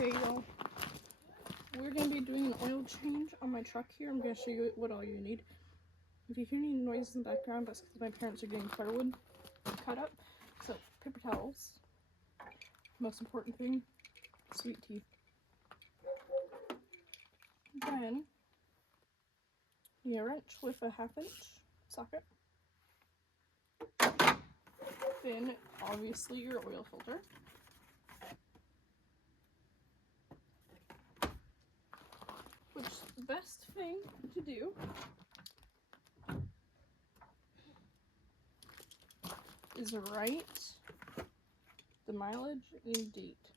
Okay, y'all. We're going to be doing an oil change on my truck here. I'm going to show you what all you need. If you hear any noise in the background, that's because my parents are getting firewood cut up. So, paper towels. Most important thing, sweet tea. Then, a wrench with a 1/2 inch socket. Then, obviously, your oil filter. Which the best thing to do is write the mileage and date.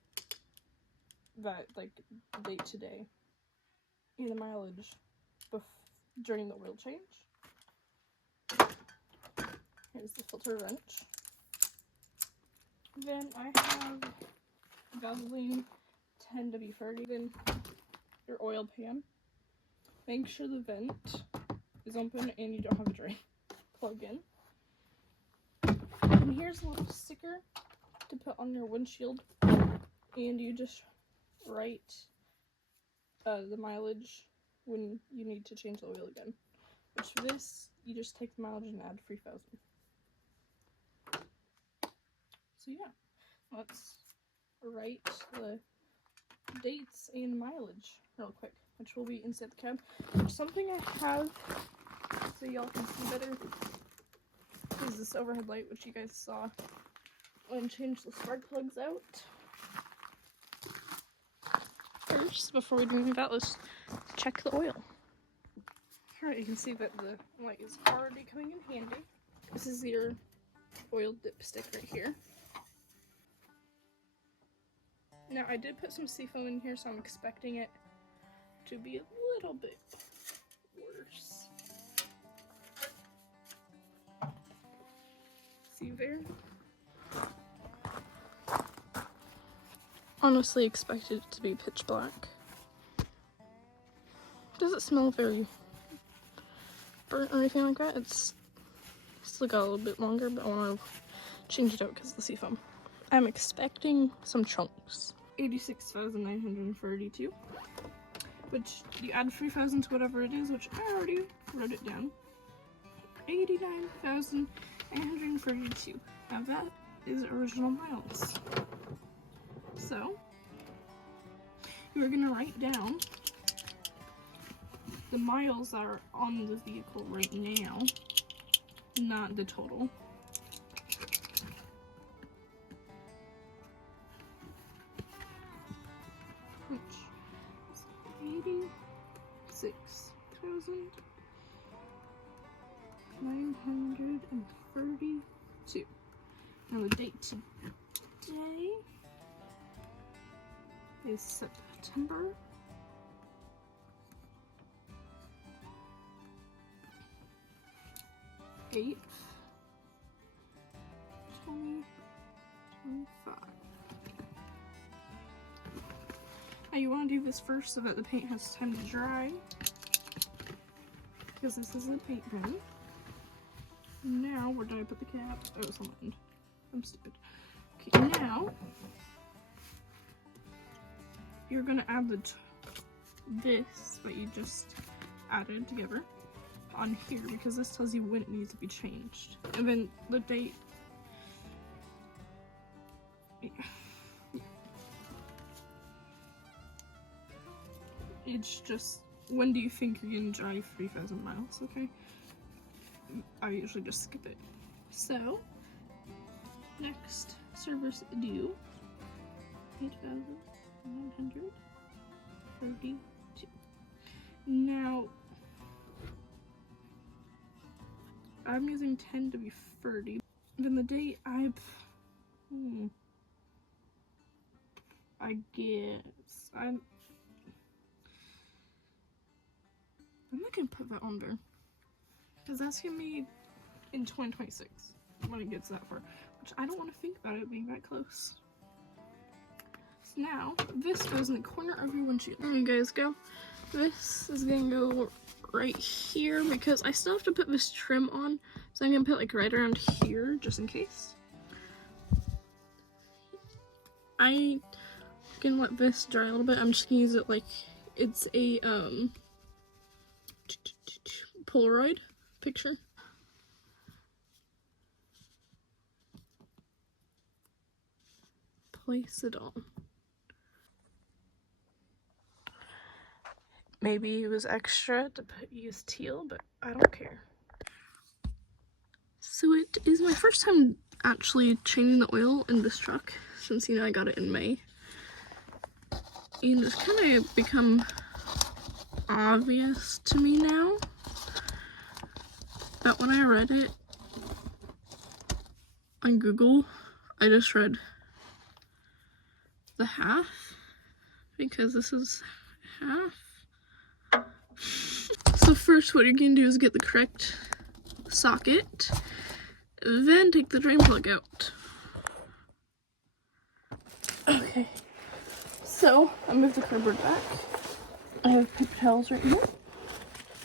That, like, date today. And the mileage during the oil change. Here's the filter wrench. Then I have gasoline 10W30. Then your oil pan. Make sure the vent is open and you don't have a drain. Plug in. And here's a little sticker to put on your windshield. And you just write the mileage when you need to change the oil again. Which for this, you just take the mileage and add 3,000. So yeah, let's write the dates and mileage real quick, which will be inside the cab. There's something I have so y'all can see better is this overhead light, which you guys saw when I changed the spark plugs out. First, before we do anything about this, let's check the oil. Here you can see that the light is already coming in handy. This is your oil dipstick right here. Now I did put some seafoam in here, so I'm expecting it to be a little bit worse. See there? Honestly expected it to be pitch black. Does it smell very burnt or anything like that? It's still got a little bit longer, but I want to change it out because of the seafoam. I'm expecting some chunks. 86,932, which you add 3,000 to whatever it is, which I already wrote it down. 89,932. Now that is original miles. So you're gonna write down the miles that are on the vehicle right now, not the total. Which is 86,932. Now the date today is September 8th, 2025. Now you want to do this first so that the paint has time to dry, because this is the paint pen. Now, where did I put the cap? Oh, it's on the end. I'm stupid. Okay, now you're gonna add this that you just added together on here, because this tells you when it needs to be changed. And then the date. It's just, when do you think you're gonna drive 3,000 miles, okay? I usually just skip it. So, next service due, 8,932. Now, I'm using 10W30. Then the date I guess I'm not gonna put that on there, because that's gonna be in 2026 when it gets that far, which I don't want to think about it being that close. So now this goes in the corner of your windshield. There you guys go. This is gonna go right here because I still have to put this trim on, so I'm gonna put like right around here just in case. I gonna let this dry a little bit. I'm just gonna use it like it's a Polaroid picture. Place it on. Maybe it was extra to use teal, but I don't care. So it is my first time actually changing the oil in this truck since, you know, I got it in May. And it's kind of become obvious to me now. But when I read it on Google, I just read the half, because this is half. So first what you're going to do is get the correct socket, then take the drain plug out. Okay, so I moved the cardboard back. I have paper towels right here.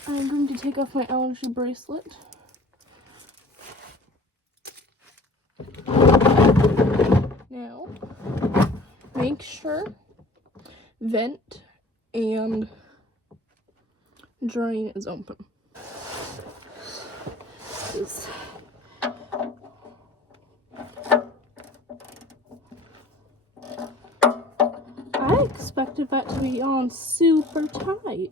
I'm going to take off my allergy bracelet. Now, make sure vent and drain is open. I expected that to be on super tight.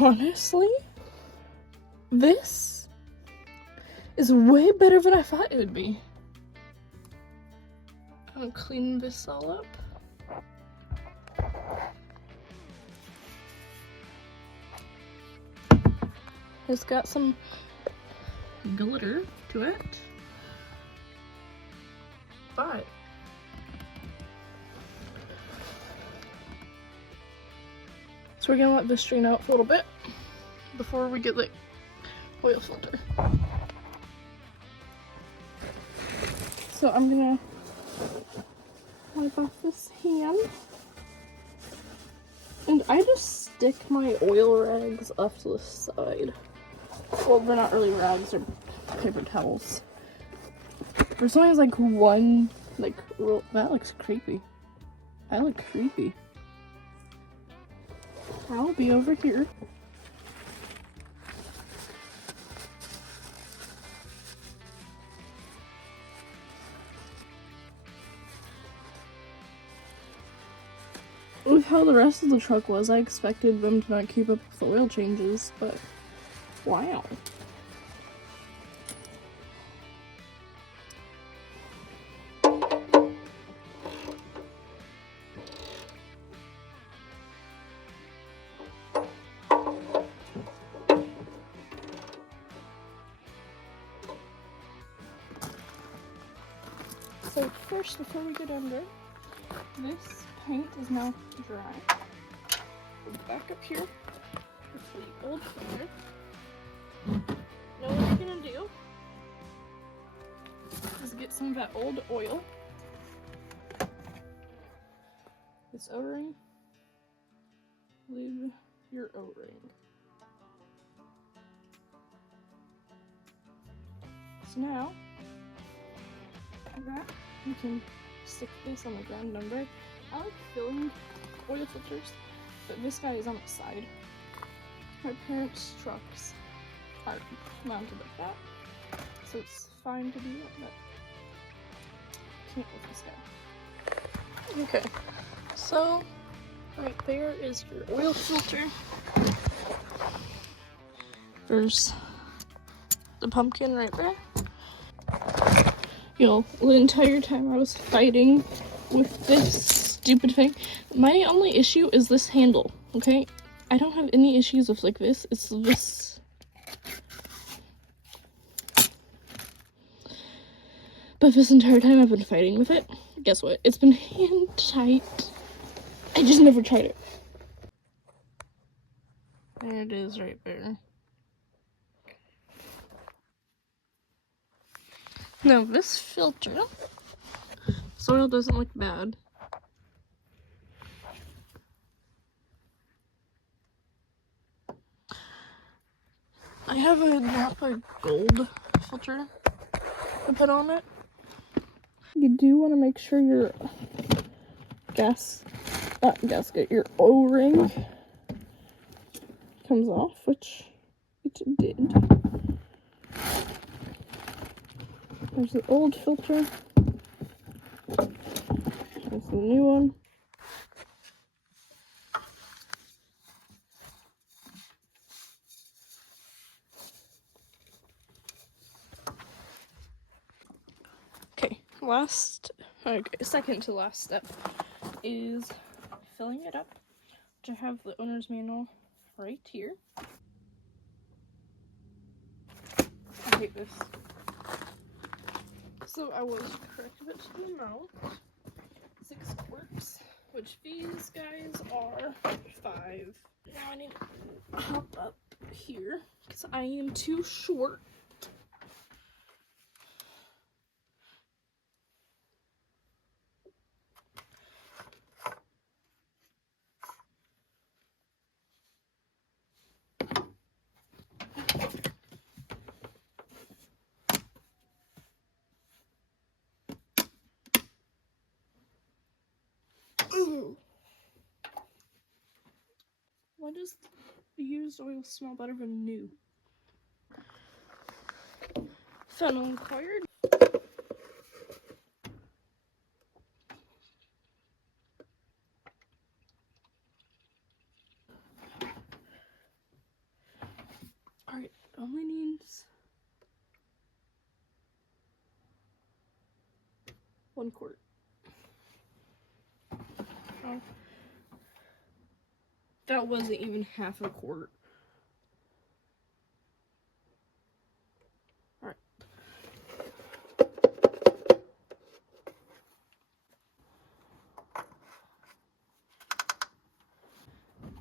Honestly, this is way better than I thought it would be. I'll clean this all up. It's got some glitter to it, but so we're gonna let this drain out for a little bit before we get the oil filter. So I'm gonna wipe off this hand, and I just stick my oil rags off to the side. Well, they're not really rags, they're paper towels. There's always like one, like, roll. That looks creepy. I look creepy. I'll be over here. With how the rest of the truck was, I expected them to not keep up with the oil changes, but wow. So first, before we get under, this paint is now dry. Go back up here with the old cleaner. Now what we're gonna do is get some of that old oil. This O-ring. Leave your O-ring. So now, like that, you can stick this on the ground number. I like filling oil filters, but this guy is on its side. My parents' trucks are mounted like that, so it's fine to do that, but can't with this guy. Okay, so right there is your oil filter. There's the pumpkin right there. Yo, the entire time I was fighting with this stupid thing, my only issue is this handle, okay? I don't have any issues with like this, it's this. But this entire time I've been fighting with it. Guess what? It's been hand tight. I just never tried it. And it is right there. Now this filter, soil doesn't look bad. I have a Napa Gold filter to put on it. You do want to make sure your your O-ring comes off, which it did. There's the old filter. There's the new one. Second to last step is filling it up. I have the owner's manual right here. I hate this. So I was correct of it to the amount. 6 quarts, which these guys are 5. Now I need to hop up here because I am too short. Ooh. Why does the used oil smell better than new? Funnel required. Alright, only needs 1 quart. Oh. That wasn't even half a quart. Alright.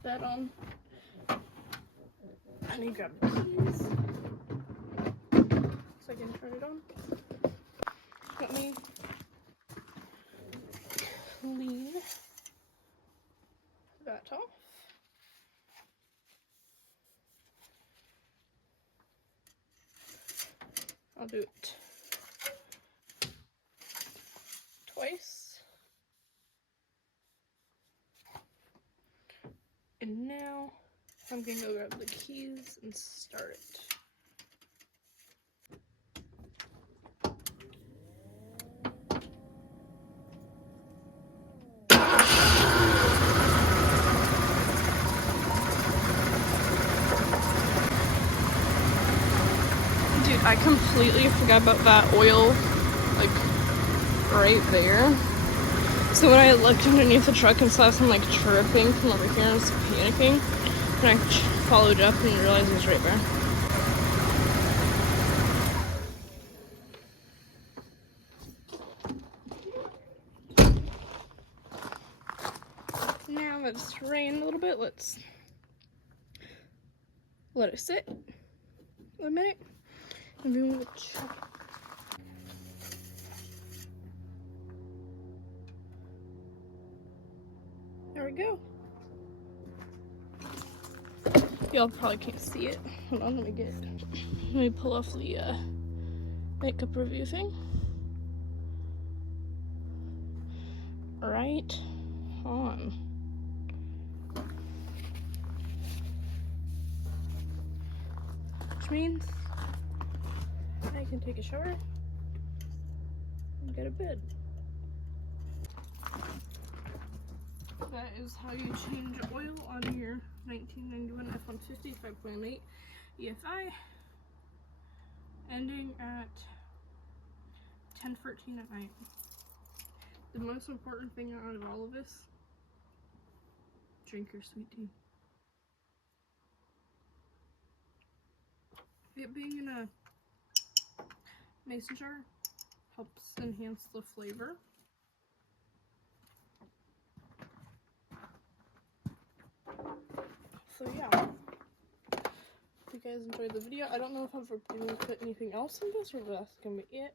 That on. I need to grab the keys so I can turn it on. Let me clean that off. I'll do it twice. And now I'm gonna go grab the keys and start it. Dude, I completely forgot about that oil, like, right there. So when I looked underneath the truck and saw some, like, dripping from over here, I was panicking. And I followed up and realized it was right there. Now that it's rained a little bit, let's let it sit a minute. And then we'll check. There we go. Y'all probably can't see it. Hold on, let me pull off the makeup review thing. Right on. Which means I can take a shower and go to bed. That is how you change oil on your 1991 F150 5.8 EFI, ending at 10:13 at night. The most important thing out of all of this, drink your sweet tea. It being in a mason jar helps enhance the flavor. So yeah. guys enjoyed the video. I don't know if I've put anything else in this or if that's gonna be it.